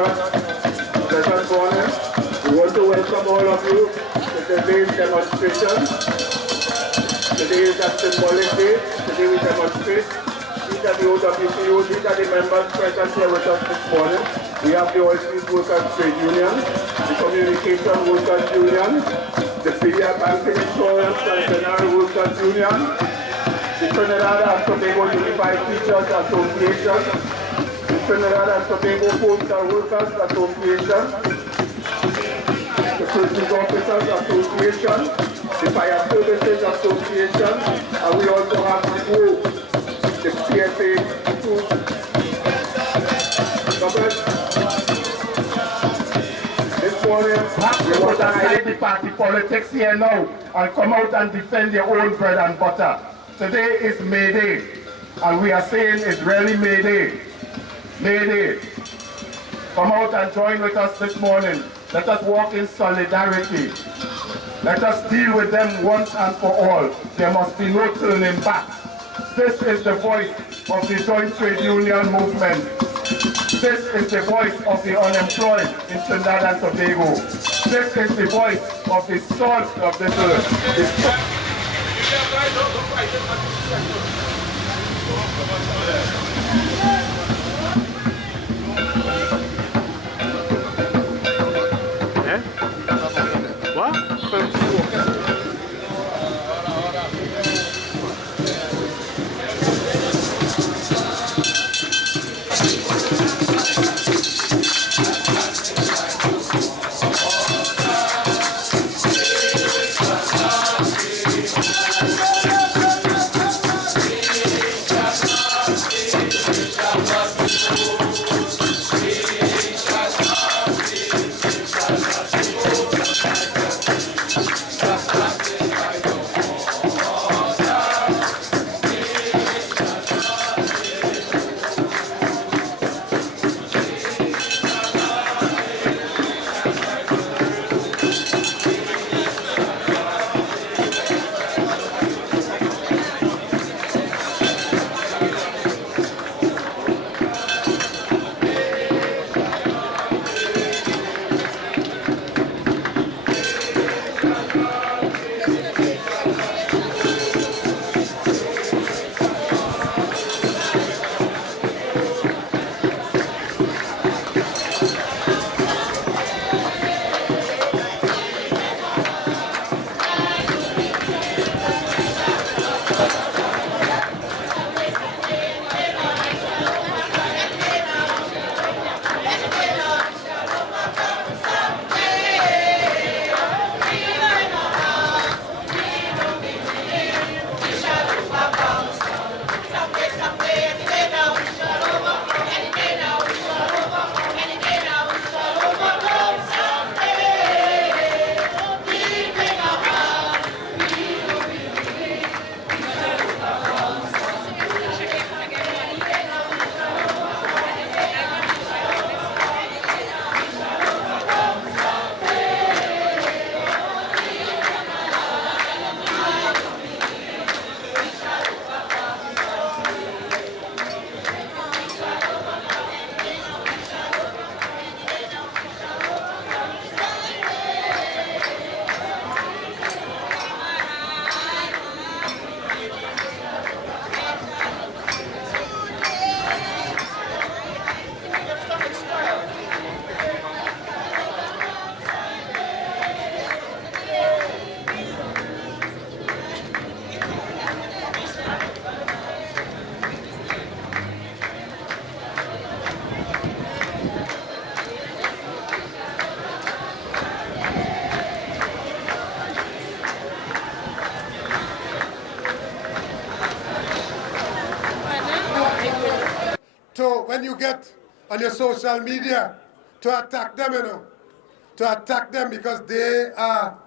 Workers, pleasant morning. We want to welcome all of you to today's demonstration. Today is a symbolic day. Today we demonstrate. These are the OWCU, these are the members present here with us this morning. We have the Oilfields Workers Trade Union, the Communication Workers Union, the Media Banking Insurance and General Workers Union, the Trinidad and Tobago Unified Teachers Association, the Trinidad and Tobago Postal Workers Association, the Police Officers Association, the Fire Services Association, and we also have the group, the PSA 2. This morning, we want to hide the party politics here now and come out and defend your own bread and butter. Today is May Day, and we are saying it's really May Day. May Day. Come out and join with us this morning. Let us walk in solidarity. Let us deal with them once and for all. There must be no turning back. This is the voice of the Joint Trade Union movement. This is the voice of the unemployed in Trinidad and Tobago. This is the voice of the salt of the earth. So when you get on your social media to attack them, to attack them because they are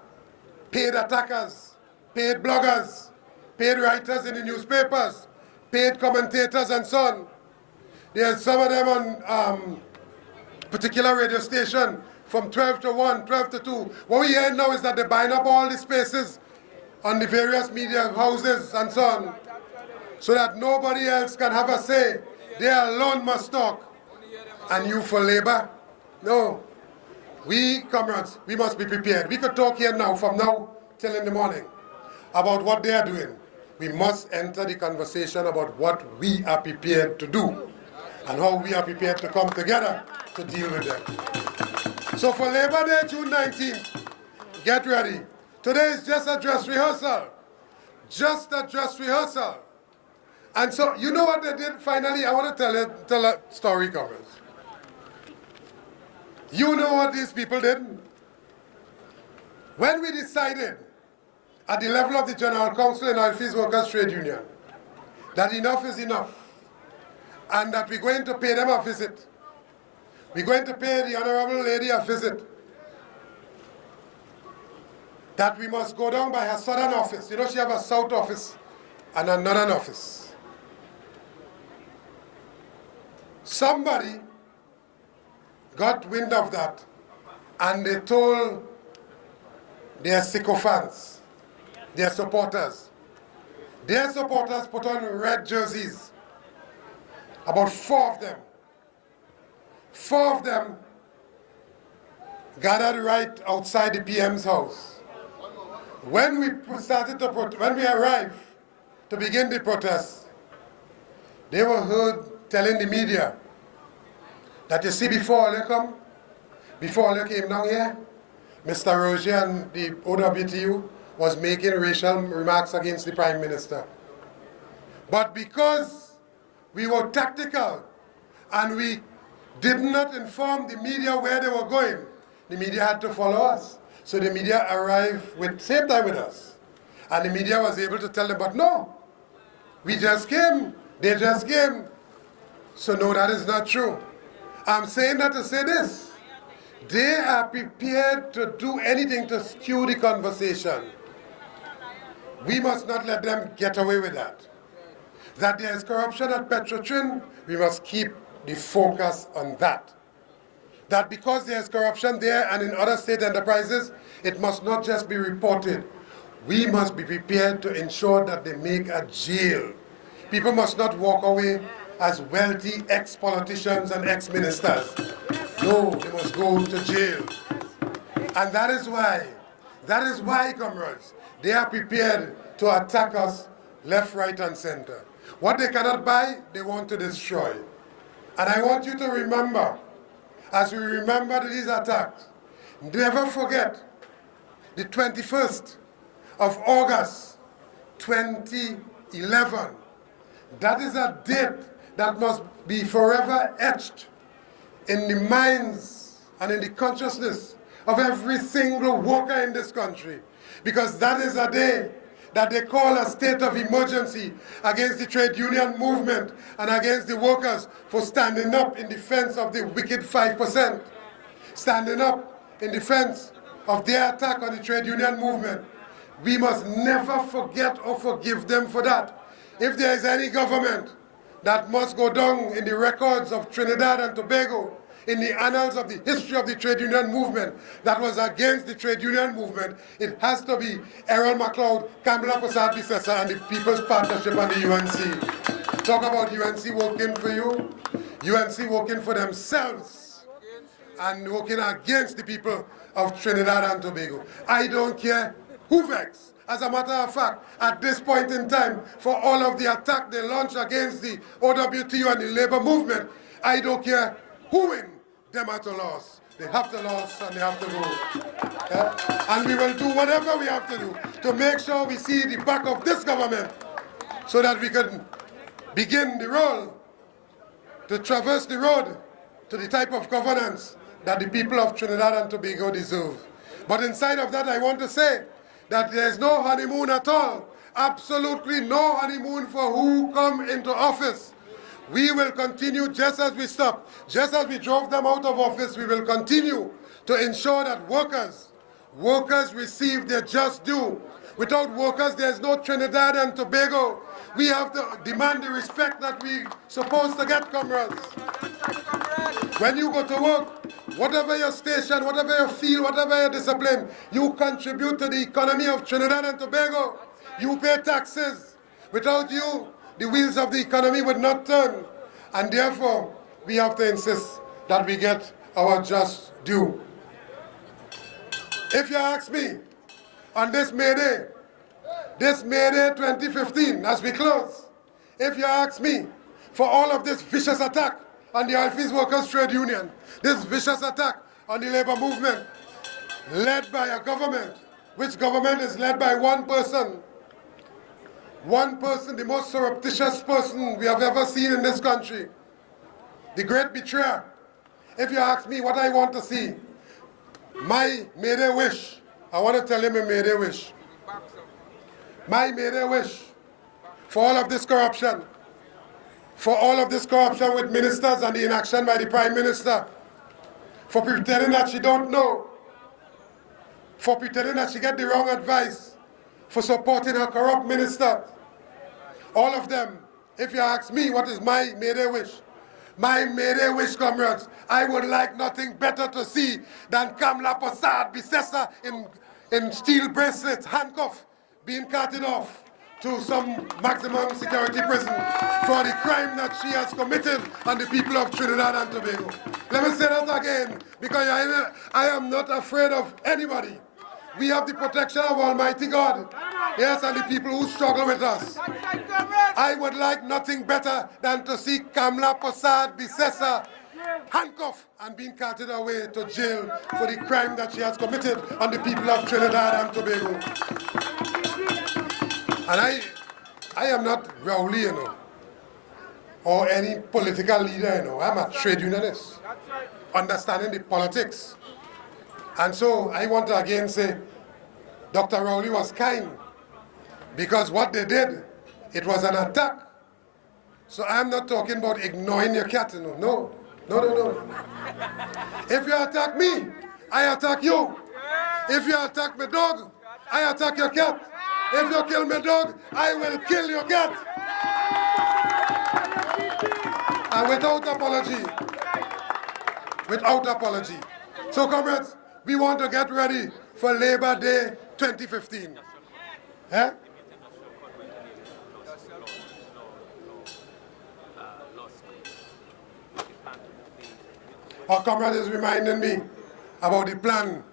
paid attackers, paid bloggers, paid writers in the newspapers, paid commentators and so on. There's some of them on particular radio station from 12 to 1, 12 to 2. What we hear now is that they're buying up all the spaces on the various media houses and so on, so that nobody else can have a say. They alone must talk. And you for labor, No. We, comrades, we must be prepared. We could talk here now, from now till in the morning, about what they are doing. We must enter the conversation about what we are prepared to do and how we are prepared to come together to deal with them. So for Labor Day, June 19th, get ready. Today is just a dress rehearsal. Just a dress rehearsal. And so, you know what they did finally? I want to tell a story, comrades. You know what these people did? When we decided at the level of the General Council and Oilfields Workers Trade Union that enough is enough and that we're going to pay them a visit, we're going to pay the Honorable Lady a visit, that we must go down by her southern office. You know, she has a south office and a northern office. Somebody got wind of that and they told their sycophants, their supporters. Their supporters put on red jerseys, about 4 of them. 4 of them gathered right outside the PM's house. When we arrived to begin the protest, they were heard telling the media that, you see, before all came down here, Mr. Roger and the OWTU was making racial remarks against the Prime Minister. But because we were tactical and we did not inform the media where they were going, the media had to follow us. So the media arrived same time with us. And the media was able to tell them, but no, we just came, they just came. So no, that is not true. I'm saying that to say this. They are prepared to do anything to skew the conversation. We must not let them get away with that. That there is corruption at Petrotrin, we must keep the focus on that. That because there is corruption there and in other state enterprises, it must not just be reported. We must be prepared to ensure that they make a jail. People must not walk away as wealthy ex-politicians and ex-ministers. No, they must go to jail. And that is why, comrades, they are prepared to attack us left, right, and center. What they cannot buy, they want to destroy. And I want you to remember, as we remember these attacks, never forget the 21st of August, 2011. That is a date that must be forever etched in the minds and in the consciousness of every single worker in this country. Because that is a day that they call a state of emergency against the trade union movement and against the workers for standing up in defense of the wicked 5%, standing up in defense of their attack on the trade union movement. We must never forget or forgive them for that. If there is any government that must go down in the records of Trinidad and Tobago, in the annals of the history of the trade union movement that was against the trade union movement, it has to be Errol MacLeod, Kamala Prasad-Bissessa, and the People's Partnership and the UNC. Talk about UNC working for you. UNC working for themselves and working against the people of Trinidad and Tobago. I don't care who vex. As a matter of fact, at this point in time, for all of the attack they launched against the OWTU and the labor movement, I don't care who win, them at a loss. They have to lose and they have to go. Yeah? And we will do whatever we have to do to make sure we see the back of this government so that we can begin the road, to traverse the road to the type of governance that the people of Trinidad and Tobago deserve. But inside of that, I want to say that there's no honeymoon at all. Absolutely no honeymoon for who come into office. We will continue just as we stopped. Just as we drove them out of office, we will continue to ensure that workers receive their just due. Without workers, there's no Trinidad and Tobago. We have to demand the respect that we're supposed to get, comrades. When you go to work, whatever your station, whatever your field, whatever your discipline, you contribute to the economy of Trinidad and Tobago. You pay taxes. Without you, the wheels of the economy would not turn. And therefore, we have to insist that we get our just due. If you ask me, on this May Day 2015, as we close, if you ask me, for all of this vicious attack on the Oilfields Workers Trade Union, this vicious attack on the labor movement, led by a government, which government is led by one person, the most surreptitious person we have ever seen in this country, the great betrayer. If you ask me what I want to see, my May Day wish, I want to tell you my May Day wish. My May Day wish for all of this corruption, with ministers and the inaction by the Prime Minister, for pretending that she don't know, for pretending that she get the wrong advice, for supporting her corrupt minister. All of them, if you ask me what is my May Day wish, my May Day wish, comrades, I would like nothing better to see than Kamla Prasad Bisesa in steel bracelets, handcuffed, being carted off to some maximum security prison for the crime that she has committed on the people of Trinidad and Tobago. Let me say that again, because I am not afraid of anybody. We have the protection of Almighty God, yes, and the people who struggle with us. I would like nothing better than to see Kamla Prasad Bisesa handcuffed and being carted away to jail for the crime that she has committed on the people of Trinidad and Tobago. And I am not Rowley, you know, or any political leader, you know. I'm a trade unionist, understanding the politics. And so I want to again say, Dr. Rowley was kind, because what they did, it was an attack. So I'm not talking about ignoring your cat, you know. No. If you attack me, I attack you. If you attack my dog, I attack your cat. If you kill my dog, I will kill your cat. And without apology. Without apology. So, comrades, we want to get ready for Labor Day 2015. Eh? Our comrade is reminding me about the plan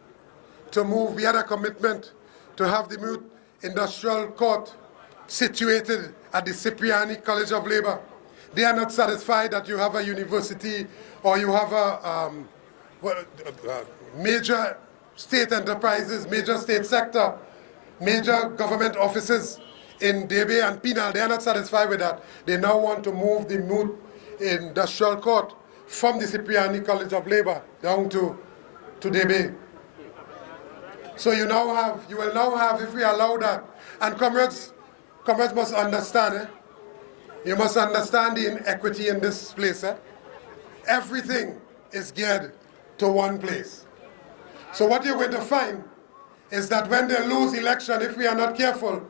to move. We had a commitment to have the Mute Industrial Court situated at the Cipriani College of Labor. They are not satisfied that you have a university or you have a major state enterprises, major state sector, major government offices in Debe and Penal. They are not satisfied with that. They now want to move the Mute Industrial Court from the Cipriani College of Labor down to Debe. So you will now have, if we allow that, and comrades must understand, you must understand the inequity in this place. Everything is geared to one place. So what you're going to find is that when they lose election, if we are not careful,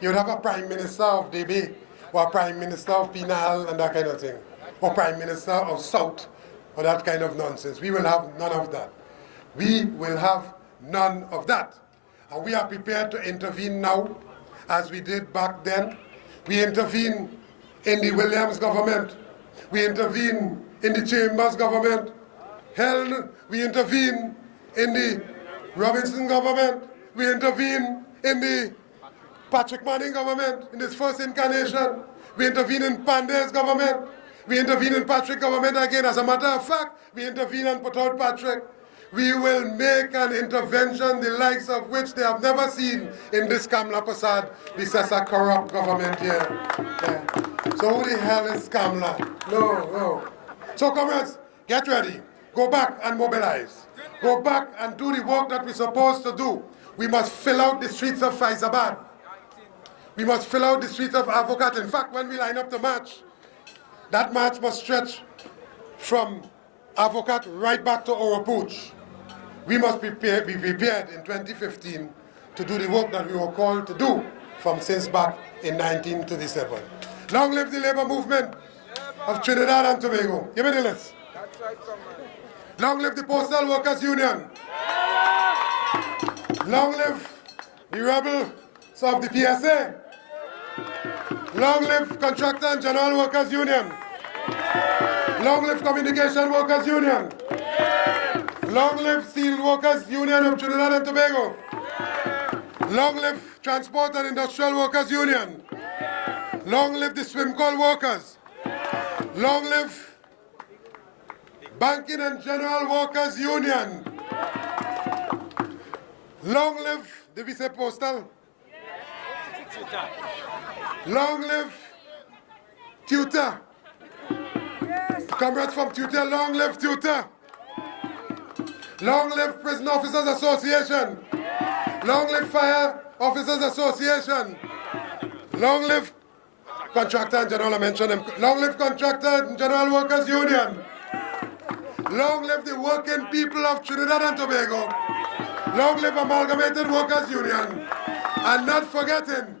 you'll have a Prime Minister of Debe, or a Prime Minister of Penal and that kind of thing, or Prime Minister of South, or that kind of nonsense. We will have none of that. We will have none of that. And we are prepared to intervene now, as we did back then. We intervene in the Williams government. We intervene in the Chambers government. Hell, we intervene in the Robinson government. We intervene in the Patrick Manning government, in this first incarnation. We intervene in Pandey's government. We intervene in Patrick's government again. As a matter of fact, we intervene and put out Patrick. We will make an intervention the likes of which they have never seen in this Kamla Prasad Bisesa corrupt government here. Yeah. So who the hell is Kamla? No. So comrades, get ready. Go back and mobilize. Go back and do the work that we're supposed to do. We must fill out the streets of Faizabad. We must fill out the streets of Avocat. In fact, when we line up the march, that march must stretch from Avocat right back to Oropuch. We must be prepared in 2015 to do the work that we were called to do since back in 1937. Long live the labor movement of Trinidad and Tobago. Give me the list. Long live the Postal Workers Union. Long live the rebels of the PSA. Long live Contractor and General Workers Union. Long live Communication Workers Union. Long live Steel Workers Union of Trinidad and Tobago. Long live Transport and Industrial Workers Union. Long live the Swim Call Workers. Long live Banking and General Workers Union. Long live, did we say postal? Long live Tutor. Comrades from Tutor, long live Tutor. Long live Prison Officers Association. Long live Fire Officers Association. Long live Contractor and General, I mentioned them. Long live Contractor and General Workers Union. Long live the working people of Trinidad and Tobago. Long live Amalgamated Workers Union. And not forgetting,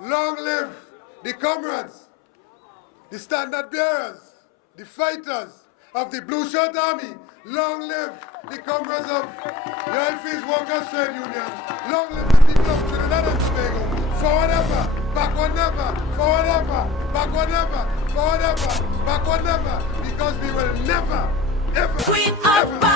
long live the comrades, the standard bearers, the fighters of the Blue Shirt Army. Long live the comrades of the Oilfields Workers Trade Union. Long live the people of Trinidad and Tobago. Forward ever, backward never, forward ever, backward never, forward ever, backward never, because we will never, ever, Queen of ever